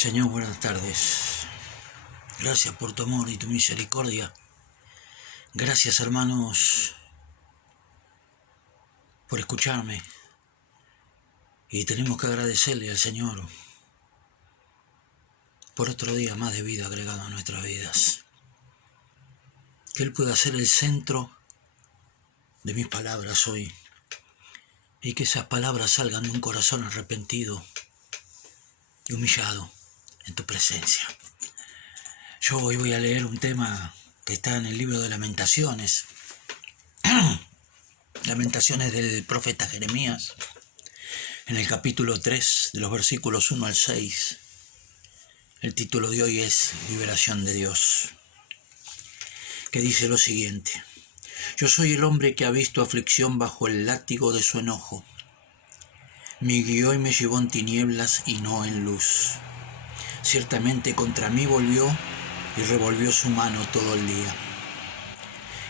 Señor, buenas tardes. Gracias por tu amor y tu misericordia. Gracias, hermanos, por escucharme. Y tenemos que agradecerle al Señor por otro día más de vida agregado a nuestras vidas. Que Él pueda ser el centro de mis palabras hoy. Y que esas palabras salgan de un corazón arrepentido y humillado en tu presencia. Yo hoy voy a leer un tema que está en el libro de Lamentaciones. Lamentaciones del profeta Jeremías, en el capítulo 3, de los versículos 1 al 6. El título de hoy es Liberación de Dios, que dice lo siguiente: Yo soy el hombre que ha visto aflicción bajo el látigo de su enojo. Me guió y me llevó en tinieblas y no en luz. Ciertamente contra mí volvió y revolvió su mano todo el día.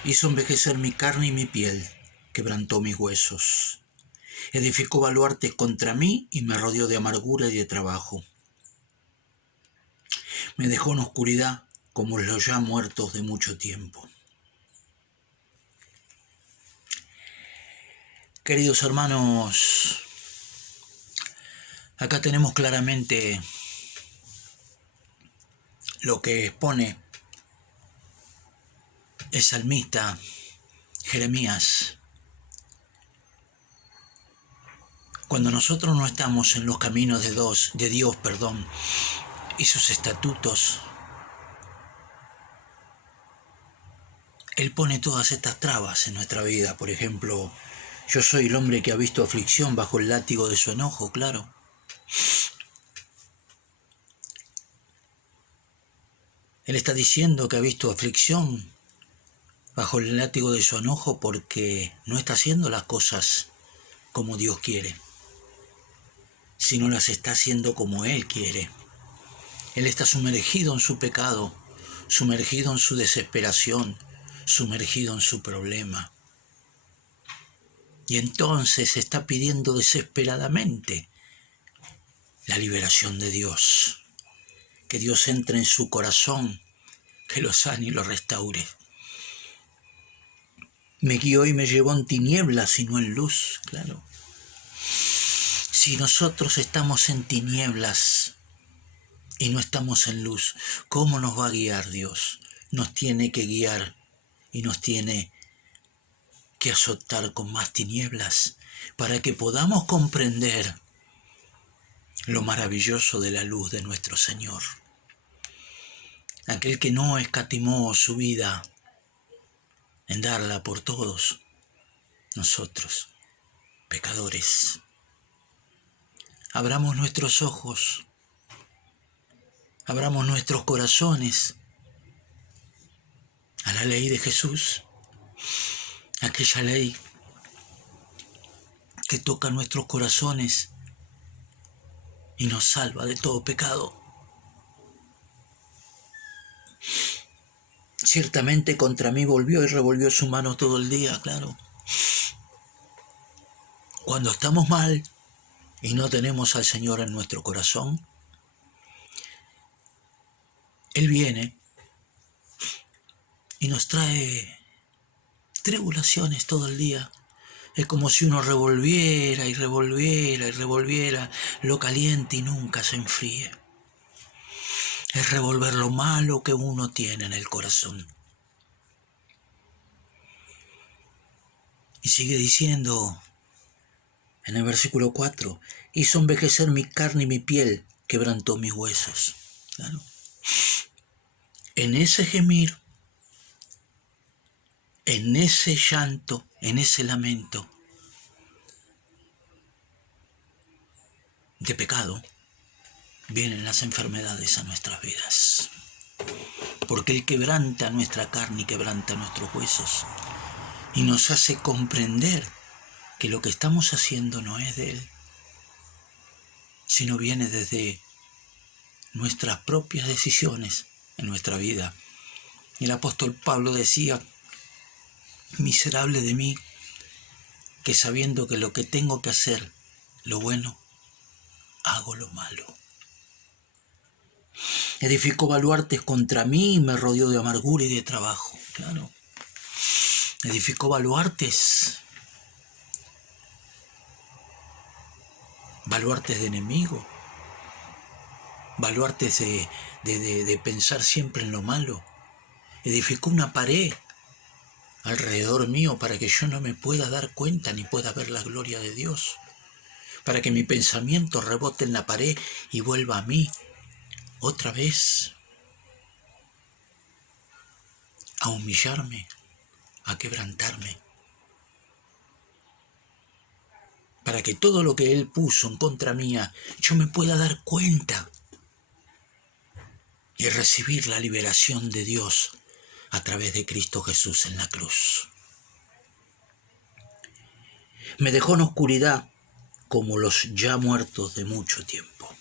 Hizo envejecer mi carne y mi piel, quebrantó mis huesos. Edificó baluartes contra mí y me rodeó de amargura y de trabajo. Me dejó en oscuridad como los ya muertos de mucho tiempo. Queridos hermanos, acá tenemos claramente lo que expone el salmista Jeremías. Cuando nosotros no estamos en los caminos de Dios, y sus estatutos, Él pone todas estas trabas en nuestra vida. Por ejemplo, yo soy el hombre que ha visto aflicción bajo el látigo de su enojo, claro. Él está diciendo que ha visto aflicción bajo el látigo de su enojo porque no está haciendo las cosas como Dios quiere, sino las está haciendo como Él quiere. Él está sumergido en su pecado, sumergido en su desesperación, sumergido en su problema. Y entonces está pidiendo desesperadamente la liberación de Dios. Que Dios entre en su corazón, que lo sane y lo restaure. Me guió y me llevó en tinieblas y no en luz, claro. Si nosotros estamos en tinieblas y no estamos en luz, ¿cómo nos va a guiar Dios? Nos tiene que guiar y nos tiene que azotar con más tinieblas para que podamos comprender lo maravilloso de la luz de nuestro Señor. Aquel que no escatimó su vida en darla por todos nosotros, pecadores. Abramos nuestros ojos, abramos nuestros corazones a la ley de Jesús, aquella ley que toca nuestros corazones y nos salva de todo pecado. Ciertamente contra mí volvió y revolvió su mano todo el día, claro. Cuando estamos mal y no tenemos al Señor en nuestro corazón, Él viene y nos trae tribulaciones todo el día. Es como si uno revolviera y revolviera y revolviera lo caliente y nunca se enfríe. Es revolver lo malo que uno tiene en el corazón. Y sigue diciendo en el versículo 4, hizo envejecer mi carne y mi piel, quebrantó mis huesos. Claro. En ese gemir, en ese llanto, en ese lamento de pecado, vienen las enfermedades a nuestras vidas. Porque Él quebranta nuestra carne y quebranta nuestros huesos. Y nos hace comprender que lo que estamos haciendo no es de Él, sino viene desde nuestras propias decisiones en nuestra vida. El apóstol Pablo decía: miserable de mí, que sabiendo que lo que tengo que hacer, lo bueno, hago lo malo. Edificó baluartes contra mí y me rodeó de amargura y de trabajo. Claro. Edificó baluartes. Baluartes de enemigo. Baluartes de pensar siempre en lo malo. Edificó una pared alrededor mío para que yo no me pueda dar cuenta ni pueda ver la gloria de Dios. Para que mi pensamiento rebote en la pared y vuelva a mí otra vez a humillarme, a quebrantarme. Para que todo lo que Él puso en contra mía, yo me pueda dar cuenta y recibir la liberación de Dios a través de Cristo Jesús en la cruz. Me dejó en oscuridad como los ya muertos de mucho tiempo.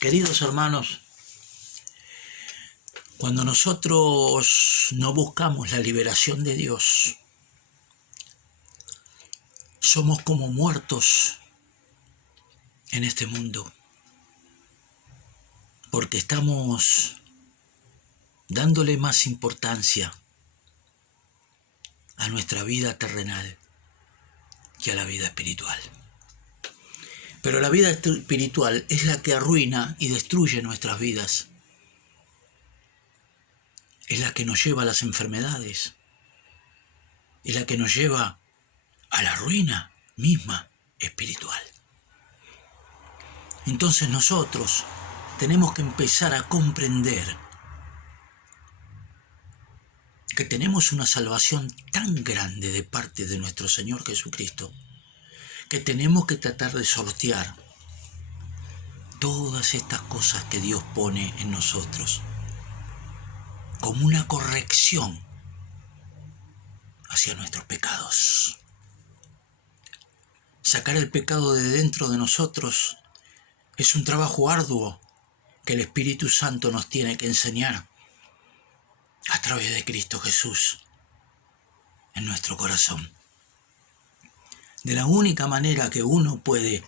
Queridos hermanos, cuando nosotros no buscamos la liberación de Dios, somos como muertos en este mundo, porque estamos dándole más importancia a nuestra vida terrenal que a la vida espiritual. Pero la vida espiritual es la que arruina y destruye nuestras vidas. Es la que nos lleva a las enfermedades. Es la que nos lleva a la ruina misma espiritual. Entonces nosotros tenemos que empezar a comprender que tenemos una salvación tan grande de parte de nuestro Señor Jesucristo, que tenemos que tratar de sortear todas estas cosas que Dios pone en nosotros como una corrección hacia nuestros pecados. Sacar el pecado de dentro de nosotros es un trabajo arduo que el Espíritu Santo nos tiene que enseñar a través de Cristo Jesús en nuestro corazón. De la única manera que uno puede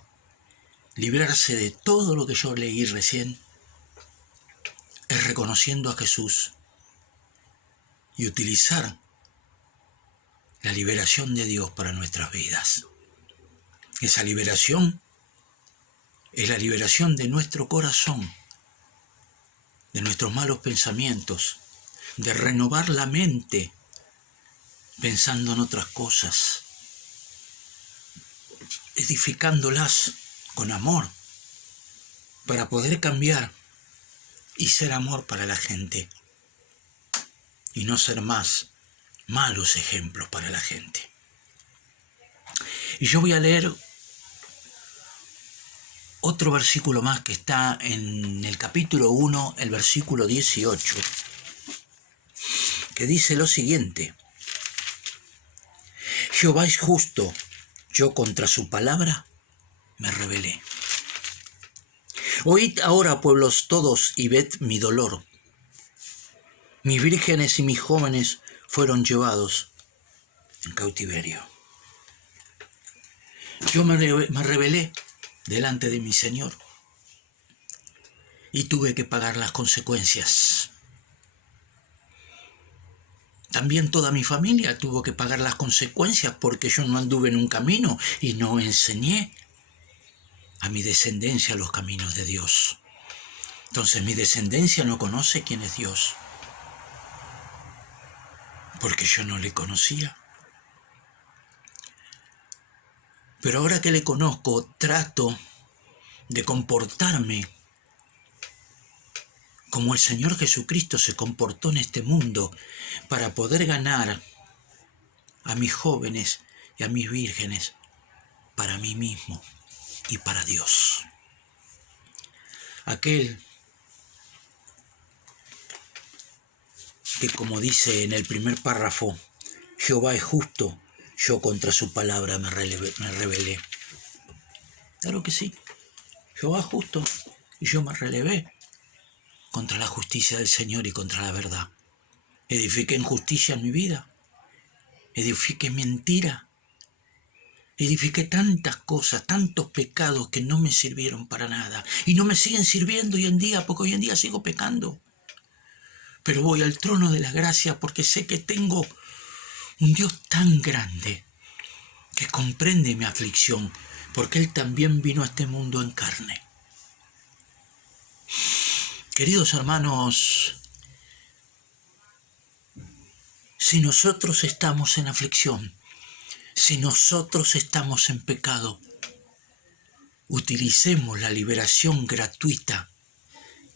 librarse de todo lo que yo leí recién es reconociendo a Jesús y utilizar la liberación de Dios para nuestras vidas. Esa liberación es la liberación de nuestro corazón, de nuestros malos pensamientos, de renovar la mente pensando en otras cosas, edificándolas con amor para poder cambiar y ser amor para la gente y no ser más malos ejemplos para la gente. Y yo voy a leer otro versículo más que está en el capítulo 1, el versículo 18, que dice lo siguiente: Jehová es justo, yo contra su palabra me rebelé. Oíd ahora, pueblos todos, y ved mi dolor. Mis vírgenes y mis jóvenes fueron llevados en cautiverio. Yo me rebelé delante de mi Señor y tuve que pagar las consecuencias. También toda mi familia tuvo que pagar las consecuencias porque yo no anduve en un camino y no enseñé a mi descendencia los caminos de Dios. Entonces mi descendencia no conoce quién es Dios, porque yo no le conocía. Pero ahora que le conozco, trato de comportarme como el Señor Jesucristo se comportó en este mundo para poder ganar a mis jóvenes y a mis vírgenes para mí mismo y para Dios. Aquel que, como dice en el primer párrafo, Jehová es justo, yo contra su palabra me rebelé. Claro que sí, Jehová es justo y yo me rebelé contra la justicia del Señor y contra la verdad. Edifiqué injusticia en mi vida, edifiqué mentira, Edifiqué tantas cosas, tantos pecados que no me sirvieron para nada. Y no me siguen sirviendo hoy en día, porque hoy en día sigo pecando. Pero voy al trono de la gracia porque sé que tengo un Dios tan grande que comprende mi aflicción, porque Él también vino a este mundo en carne. Queridos hermanos, si nosotros estamos en aflicción, si nosotros estamos en pecado, utilicemos la liberación gratuita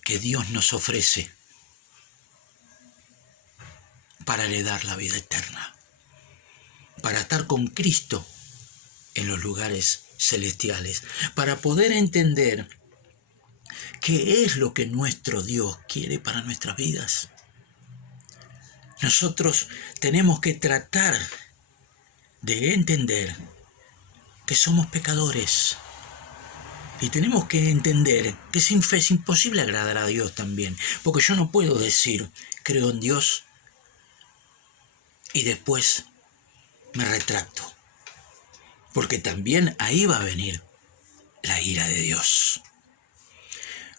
que Dios nos ofrece para heredar la vida eterna, para estar con Cristo en los lugares celestiales, para poder entender qué es lo que nuestro Dios quiere para nuestras vidas. Nosotros tenemos que tratar de entender que somos pecadores y tenemos que entender que sin fe es imposible agradar a Dios también, porque yo no puedo decir creo en Dios y después me retracto, porque también ahí va a venir la ira de Dios.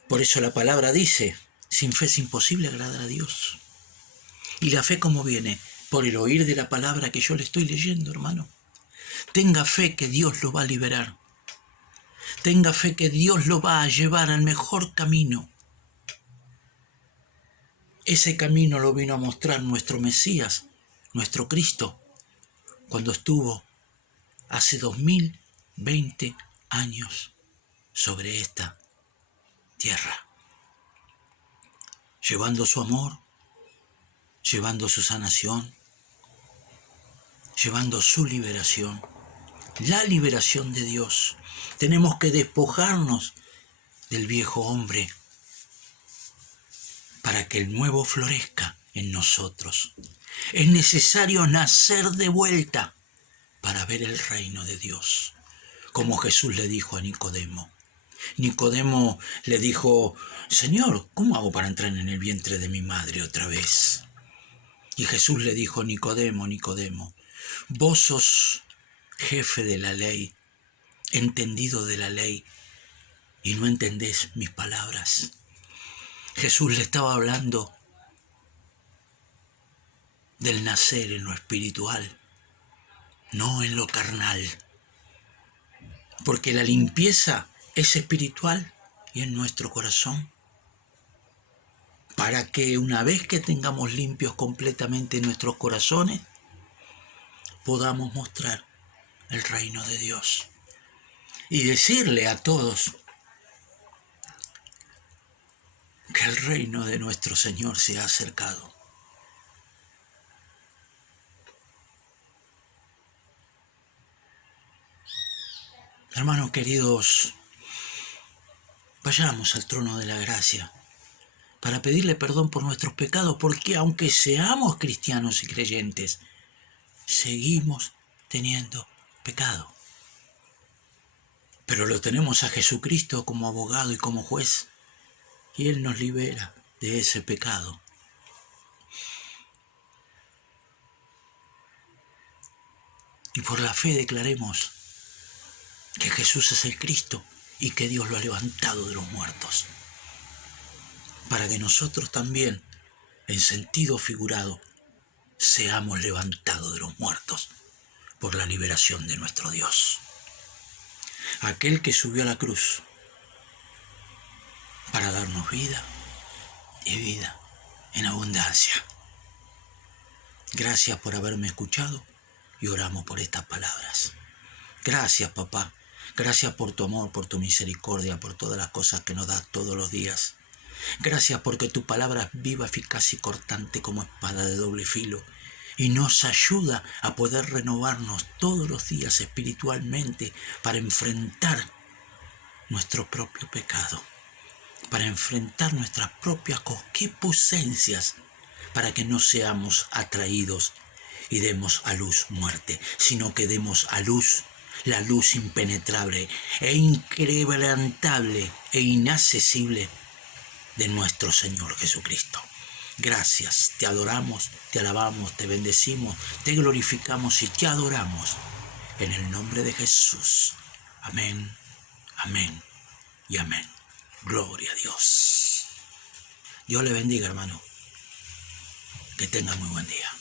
Por eso la palabra dice, sin fe es imposible agradar a Dios. ¿Y la fe cómo viene? Por el oír de la palabra que yo le estoy leyendo, hermano. Tenga fe que Dios lo va a liberar. Tenga fe que Dios lo va a llevar al mejor camino. Ese camino lo vino a mostrar nuestro Mesías, nuestro Cristo, cuando estuvo hace 2020 años sobre esta tierra, llevando su amor, llevando su sanación, llevando su liberación, la liberación de Dios. Tenemos que despojarnos del viejo hombre para que el nuevo florezca en nosotros. Es necesario nacer de vuelta para ver el reino de Dios, como Jesús le dijo a Nicodemo. Nicodemo le dijo, Señor, ¿cómo hago para entrar en el vientre de mi madre otra vez? Y Jesús le dijo, Nicodemo, Nicodemo, vos sos jefe de la ley, entendido de la ley, y no entendés mis palabras. Jesús le estaba hablando del nacer en lo espiritual, no en lo carnal, porque la limpieza es espiritual y en nuestro corazón, para que una vez que tengamos limpios completamente nuestros corazones, podamos mostrar el reino de Dios y decirle a todos que el reino de nuestro Señor se ha acercado. Hermanos queridos, vayamos al trono de la gracia para pedirle perdón por nuestros pecados, porque aunque seamos cristianos y creyentes, seguimos teniendo pecado. Pero lo tenemos a Jesucristo como abogado y como juez, y Él nos libera de ese pecado. Y por la fe declaremos que Jesús es el Cristo y que Dios lo ha levantado de los muertos, para que nosotros también, en sentido figurado, seamos levantados de los muertos por la liberación de nuestro Dios. Aquel que subió a la cruz para darnos vida y vida en abundancia. Gracias por haberme escuchado y oramos por estas palabras. Gracias, papá. Gracias por tu amor, por tu misericordia, por todas las cosas que nos das todos los días. Gracias porque tu palabra es viva, eficaz y cortante como espada de doble filo y nos ayuda a poder renovarnos todos los días espiritualmente para enfrentar nuestro propio pecado, para enfrentar nuestras propias concupiscencias, para que no seamos atraídos y demos a luz muerte, sino que demos a luz la luz impenetrable e inquebrantable e inaccesible de nuestro Señor Jesucristo. Gracias, te adoramos, te alabamos, te bendecimos, te glorificamos y te adoramos En el nombre de Jesús. Amén, amén y amén. Gloria a Dios. Dios le bendiga, hermano. Que tenga muy buen día.